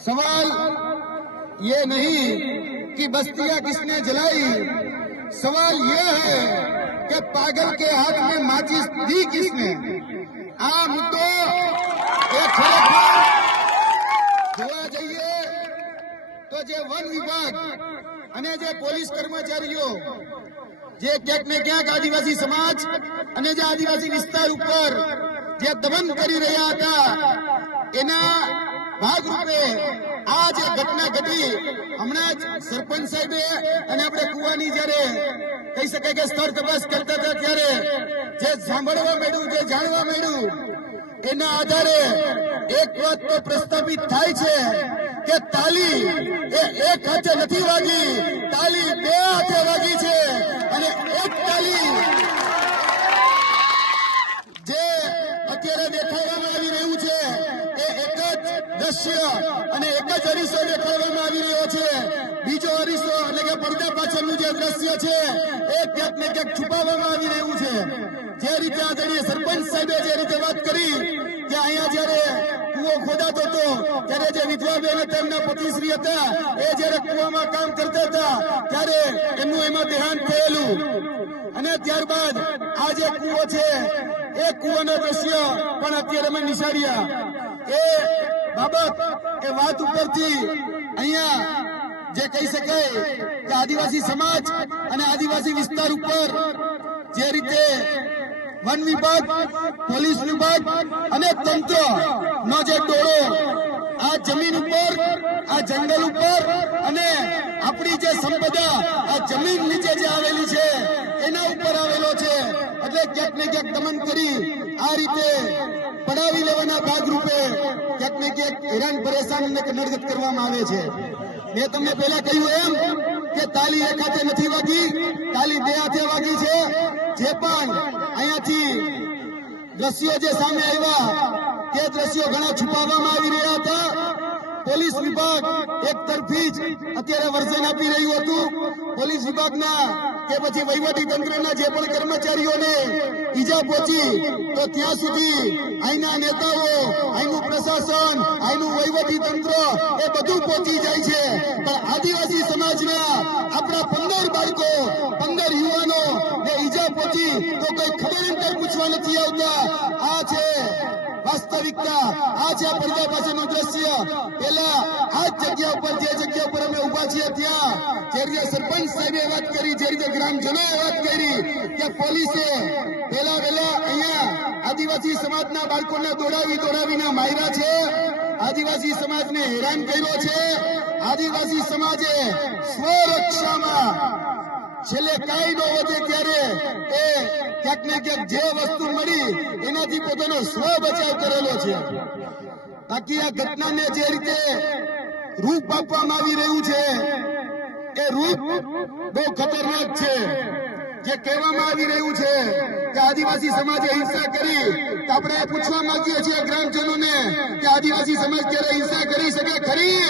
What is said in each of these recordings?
सवाल ये नहीं कि बस्तियां किसने जलाई, सवाल ये है कि पागल के हाथ में माचिस दी किसने। आ मुद्दो એ ખરેખર જોવા જઈએ તો જે વન વિભાગ અને જે પોલીસ કર્મચારીઓ જે ક્યાંક ને ક્યાંક આદિવાસી સમાજ અને જે આદિવાસી વિસ્તાર ઉપર જે દમન કરી રહ્યા હતા એના ભાગરૂપે આ જે ઘટના ઘટી હમણાં જ સરપંચ સાહેબે અને આપણે કુવાની જયારે કહી શકાય કે સ્થળ તપાસ કરતા હતા ત્યારે જે સાંભળવા મળ્યું, જે જાણવા મળ્યું એના આધારે એક વાત તો પ્રસ્થાપિત થાય છે કે તાલી એ એક હાથે નથી વાગી, તાલી બે હાથે વાગી છે અને એક તાલી જે અત્યારે દેખાડવામાં આવી રહ્યું છે એ એક જ દ્રશ્ય અને એક જ અરીસો દેખાડવામાં આવી રહ્યો છે. બીજો અરીસો એટલે કે પડદા પાછળનું જે દ્રશ્ય છે એ ક્યાંક ને ક્યાંક છુપાવવામાં આવી રહ્યું છે. જે રીતે આદરણીય સરપંચ સાહેબે જે રીતે વાત કરી કે અહીંયા જયારે કુવો ખોદાતો હતો ત્યારે જે વિધવા બેન તેમના પતિશ્રી હતા એ જયારે કુવામાં કામ કરતા હતા ત્યારે એમનું એમાં દેહાંત થયેલું અને ત્યારબાદ આ જે કુવો છે એ કુવાના દ્રશ્ય પણ અત્યારે અમે નિશાળ્યા. એ બાબત એ વાત ઉપરથી અહીંયા જે કહી શકાય કે આદિવાસી સમાજ અને આદિવાસી વિસ્તાર ઉપર જે રીતે વન વિભાગ, પોલીસ વિભાગ અને તંત્ર નો જે ટોળો આ જમીન ઉપર, આ જંગલ ઉપર અને આપણી જે સંપદા આ જમીન નીચે જે આવેલી છે એના ઉપર આવેલો છે એટલે ક્યાંક ને ક્યાંક દમન કરી આ રીતે પડાવી લેવાના ભાગરૂપે ક્યાંક ને ક્યાંક હેરાન પરેશાન અને નડગત કરવામાં આવે છે. મેં તમને પહેલા કહ્યું એમ કે તાલી એક હાથે નથી વાગી, તાલી બે હાથે વાગી છે. જે પણ અહીંયાથી દ્રશ્યો જે સામે આવ્યા તે દ્રશ્યો ઘણા છુપાવવામાં આવી રહ્યા હતા. પોલીસ વિભાગ એક તરફી જ અત્યારે વર્ઝન આપી રહ્યું હતું. પોલીસ વિભાગના કે પછી વહીવટી તંત્રના જે પણ કર્મચારીઓને ઈજા પહોંચી તો ત્યાં સુધી અહીંના નેતાઓ, અહીંનું પ્રશાસન, અહીંનું વહીવટી તંત્ર એ બધું પહોંચી જાય છે. પણ આદિવાસી સમાજના આપણા 15 બાળકો, 15 યુવાનો ને ઈજા પહોંચી તો કોઈ ખબર અંતર પૂછવા નથી આવતા. આ છે વાસ્તવિકતા, આ છે પડદા પાછળનું દ્રશ્ય. પેલા આ જગ્યા ઉપર, જે જગ્યા ઉપર અમે ઉભા છીએ ત્યાં જે રીતે સરપંચ સાહેબે વાત કરી, જે રીતે ગ્રામજનોએ વાત કરી કે પોલીસે પેલા અહીંયા આદિવાસી સમાજના બાળકોને દોડાવીને માર્યા છે, આદિવાસી સમાજને હેરાન કર્યો છે. આદિવાસી સમાજે સ્વરક્ષામાં છેલ્લે કાંઈ ન વધે ત્યારે એ ક્યાંક ને ક્યાંક જે વસ્તુ મળી એનાથી પોતાનો સ્વ બચાવ કરેલો છે. બાકી આ ઘટનાને જે રીતે રૂપ આપવામાં આવી રહ્યું છે એ રૂપ બહુ ખતરનાક છે. જે કહેવામાં આવી રહ્યું છે કે આદિવાસી સમાજે હિંસા કરી તો આપણે પૂછવા માંગીએ છીએ ગ્રામજનોને કે આદિવાસી સમાજ ક્યારે હિંસા કરી શકે ખરી?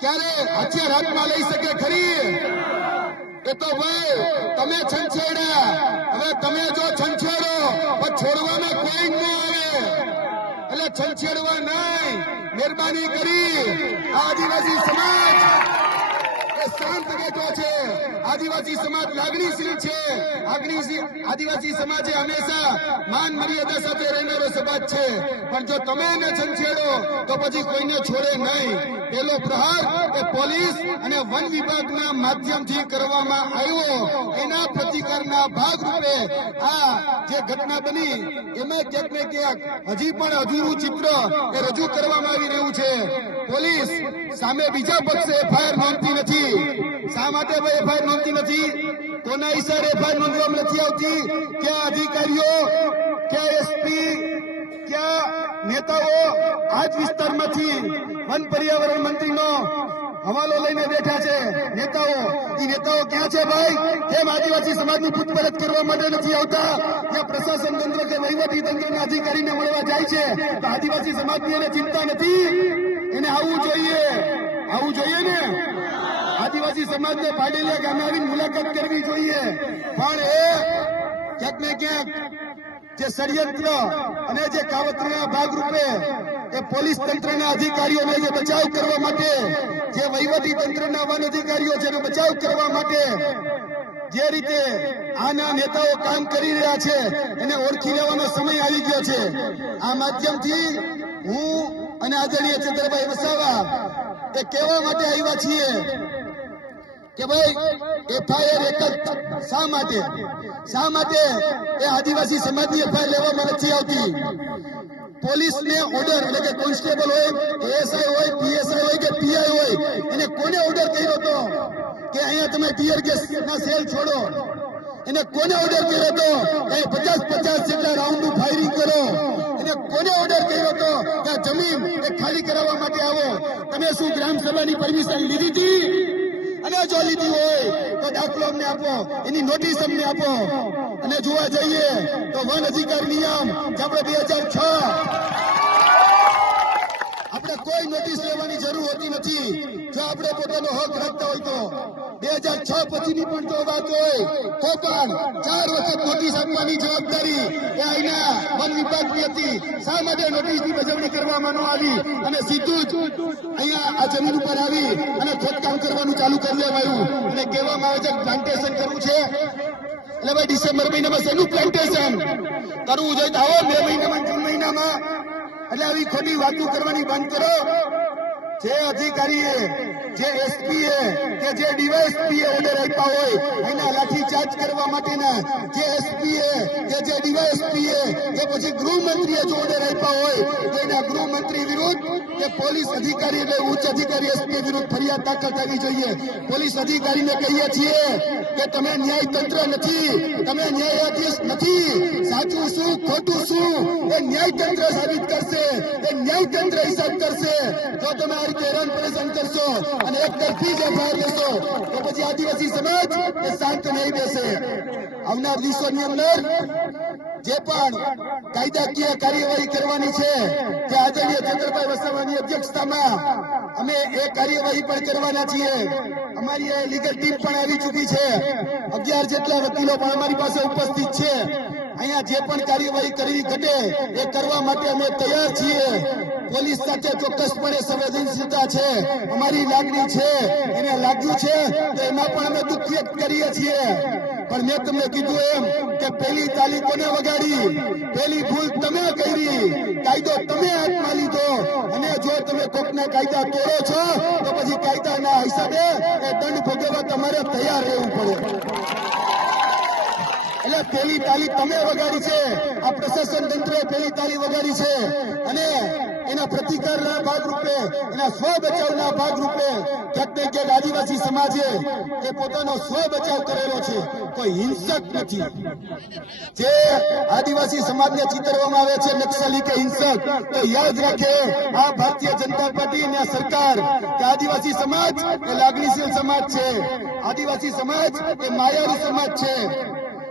ક્યારે હથિયાર હાથમાં લઈ શકે ખરી? એ તો ભાઈ તમે છંછેડ્યા, હવે તમે જો છંછેડો પણ છોડવાના કોઈ ન આવે એટલે છંછેડવા નહીં. મહેરબાની કરી આદિવાસી સમાજ શાંત બેઠો છે. આદિવાસી સમાજ લાગણીશીલ છે. આદિવાસી સમાજે હંમેશા માન મર્યાદા સાથે રહેનારો સમાજ છે. પણ જો તમે એને છંછેડો તો પછી કોઈને છોડે નહીં. પેલો પ્રહાર એ પોલીસ અને વન વિભાગના માધ્યમથી કરવામાં આવ્યો. એના પ્રતિકારના ભાગરૂપે આ જે ઘટના બની એમાં ક્યાંક ને ક્યાંક હજી પણ અધૂરું ચિત્ર એ રજૂ કરવામાં આવી રહ્યું છે. પોલીસ સામે બીજા પક્ષે એફઆઈઆર નોંધતી નથી. શા માટે એફઆઈઆર નોંધતી નથી? કોના ઈશારે એફઆઈઆર નોંધવામાં નથી આવતી? ક્યાં અધિકારીઓ, ક્યાં એસપી, ક્યાં નેતાઓ આ જ વિસ્તારમાંથી વન પર્યાવરણ મંત્રીનો હવાલો લઈને બેઠા છે નેતાઓ. એ નેતાઓ ક્યાં છે ભાઈ? કેમ આદિવાસી સમાજની પૂછપરછ કરવા માટે નથી આવતા? ત્યાં પ્રશાસન તંત્ર કે વહીવટી તંત્રના અધિકારીને મળવા જાય છે તો આદિવાસી સમાજની એને ચિંતા નથી? એને આવવું જોઈએ ને. આદિવાસી સમાજને પાડેલિયા ગામે આવીને મુલાકાત કરવી જોઈએ. પણ એ ક્યાંક ને ક્યાંક જે ષડયંત્ર અને જે કાવતરાના ભાગરૂપે એ પોલીસ તંત્રના અધિકારીઓને જે બચાવ કરવા માટે, જે વહીવટી તંત્રના વન અધિકારીઓ છે એને બચાવ કરવા માટે જે રીતે આના નેતાઓ કામ કરી રહ્યા છે એને ઓળખી લેવાનો સમય આવી ગયો છે. આ માધ્યમથી હું અને આદરણીય ચંદ્રભાઈ વસાવા એ કહેવા માટે આવ્યા છીએ કે ભાઈ એફઆઈઆર એક જ શા માટે એ આદિવાસી સમાજની એફઆઈઆર લેવામાં નથી આવતી? પોલીસને ઓર્ડર, એટલે કે કોન્સ્ટેબલ હોય, એએસઆઈ હોય, પીએસઆઈ હોય કે પીઆઈ હોય, એને કોને ઓર્ડર કર્યો હતો કે અહીંયા તમે ટીયર ગેસ ના સેલ છોડો? એને કોને ઓર્ડર કર્યો હતો કે 50 જેટલા રાઉન્ડનું ફાયરિંગ કરો? એને કોને ઓર્ડર કર્યો હતો કે જમીન એ ખાલી કરાવવા માટે આવો? તમે શું ગ્રામ સભાની પરમિશન લીધી હતી? અને જો લીધી હોય તો દાખલો અમને આપો, એની નોટિસ અમને આપો. અને જોવા જઈએ તો વન અધિકાર નિયમ જે આપણે 2006 આપણે કોઈ નોટિસ લેવાની જરૂર હોતી નથી જો આપણે પોતાનો હક રાખતા હોય તો. 2006 પછીની પણ જો વાત હોય તો પણ 4 વખત નોટિસ આપવાની જવાબદારી એ અહીંના વન વિભાગની હતી. શા માટે નોટિસની બજવણી કરવામાં ન આવી અને સીધું જ અહીંયા આ જમીન ઉપર આવી અને ખોદકામ કરવાનું ચાલુ કરી દેવાયું અને કહેવામાં આવે છે પ્લાન્ટેશન કરવું છે? એટલે ભાઈ ડિસેમ્બર મહિનામાં શેનું પ્લાન્ટેશન કરવું જોઈએ? તો આવો 2 મહિનામાં, 3 મહિનામાં. એટલે આવી ખોટી વાતો કરવાની બંધ કરો. જે અધિકારીએ, જે એસપીએ કે જે ડીવાયએસપીએ ઓર્ડર આપ્યા હોય એના લાઠીચાર્જ કરવા માટેના, જે એસપીએ કે જે ડીવાયએસપીએ કે પછી ગૃહમંત્રીએ જો ઓર્ડર આપ્યા હોય તો એના ગૃહમંત્રી વિરુદ્ધ કે પોલીસ અધિકારી એટલે ઉચ્ચ અધિકારી એસપી વિરુદ્ધ ફરિયાદ દાખલ થવી જોઈએ. પોલીસ અધિકારીને કહીએ છીએ કે તમે ન્યાયતંત્ર નથી, તમે ન્યાયાધીશ નથી. સાચું શું ખોટું શું એ ન્યાયતંત્ર સાબિત કરશે, એ ન્યાયતંત્ર હિસાબ કરશે. જો તમે આ રીતે હેરાન પરેશાન કરશો અને એક તરફી જ એફઆઈઆર લેશો તો પછી આદિવાસી સમાજ એ શાંત નહીં બેસે. આવનાર દિવસોની અંદર જે પણ કાયદાકીય કાર્યવાહી કરવાની છે તે આદરણીય ચંદ્રભાઈ વસાવાની અધ્યક્ષતામાં અમે એ કાર્યવાહી પણ કરવાના છીએ. અમારી લીગલ ટીમ પણ આવી ચૂકી છે. 11 જેટલા વકીલો પણ અમારી પાસે ઉપસ્થિત છે. અહીંયા જે પણ કાર્યવાહી કરવી ઘટે એ કરવા માટે અમે તૈયાર છીએ. પોલીસ સાથે ચોક્કસપણે સંવેદનશીલતા છે, અમારી લાગણી છે, એને લાગ્યું છે તો એમાં પણ અમે દુઃખ વ્યક્ત કરીએ છીએ. પણ મેં તમને કીધું એમ કે પહેલી તાલી કોને વગાડી? પહેલી ભૂલ તમે કરી, કાયદો તમે હાથમાં લીધો અને જો તમે કોકના કાયદા તોડો છો તો પછી કાયદાના હિસાબે એ દંડ ભોગવવા તમારે તૈયાર રહેવું પડે. એટલે પહેલી તાલી તમે વગાડી છે, આ પ્રશાસન તંત્રે પહેલી તાલી વગાડી છે અને એના પ્રતિકારના ભાગરૂપે, એના સ્વ બચાવના ભાગરૂપે ક્યાંક ને ક્યાંક આદિવાસી સમાજે એ પોતાનો સ્વ બચાવ કરેલો છે. કોઈ હિંસક નથી. જે આદિવાસી સમાજને ચિતરવામાં આવે છે નક્સલી કે હિંસક, તો યાદ રાખે આ ભારતીય જનતા પાર્ટી અને સરકાર કે આદિવાસી સમાજ એ લાગણીશીલ સમાજ છે, આદિવાસી સમાજ એ માયાવી સમાજ છે.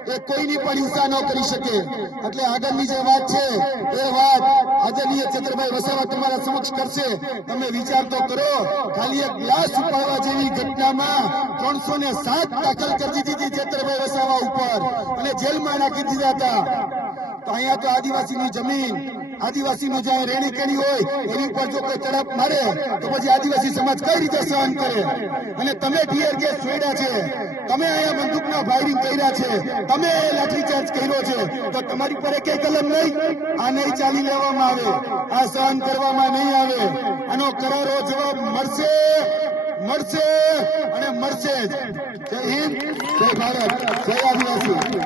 એ કોઈની પણ હિંસા ન કરી શકે. એટલે આગળની જે વાત છે એ વાત આદરણીય ચંદ્રભાઈ વસાવા તમારા સમક્ષ કરશે. તમે વિચાર તો કરો, ખાલી એક ગ્લાસ ઉપાડવા જેવી ઘટનામાં 307 દાખલ કરી દીધી ચંદ્રભાઈ વસાવા ઉપર અને જેલમાં નાખી દીધા હતા. તો અહીંયા તો આદિવાસીની જમીન, આદિવાસીનું જ્યાં રહેણી કરી હોય એની ઉપર જો કોઈ તડપ મારે તો પછી આદિવાસી સમાજ કઈ રીતે સહન કરે? અને તમે ટીયર ગેસ છોડ્યા છે, તમે અહીંયા બંદૂકના ફાયરિંગ કર્યા છે, તમે લાઠીચાર્જ કર્યો છે, તો તમારી પર એક કલમ નહીં? આ નહીં ચાલી લેવામાં આવે, આ સહન કરવામાં નહીં આવે. આનો કરારો જવાબ મળશે અને મળશે જ. જય હિન્દ, જય ભારત, જય આદિવાસી.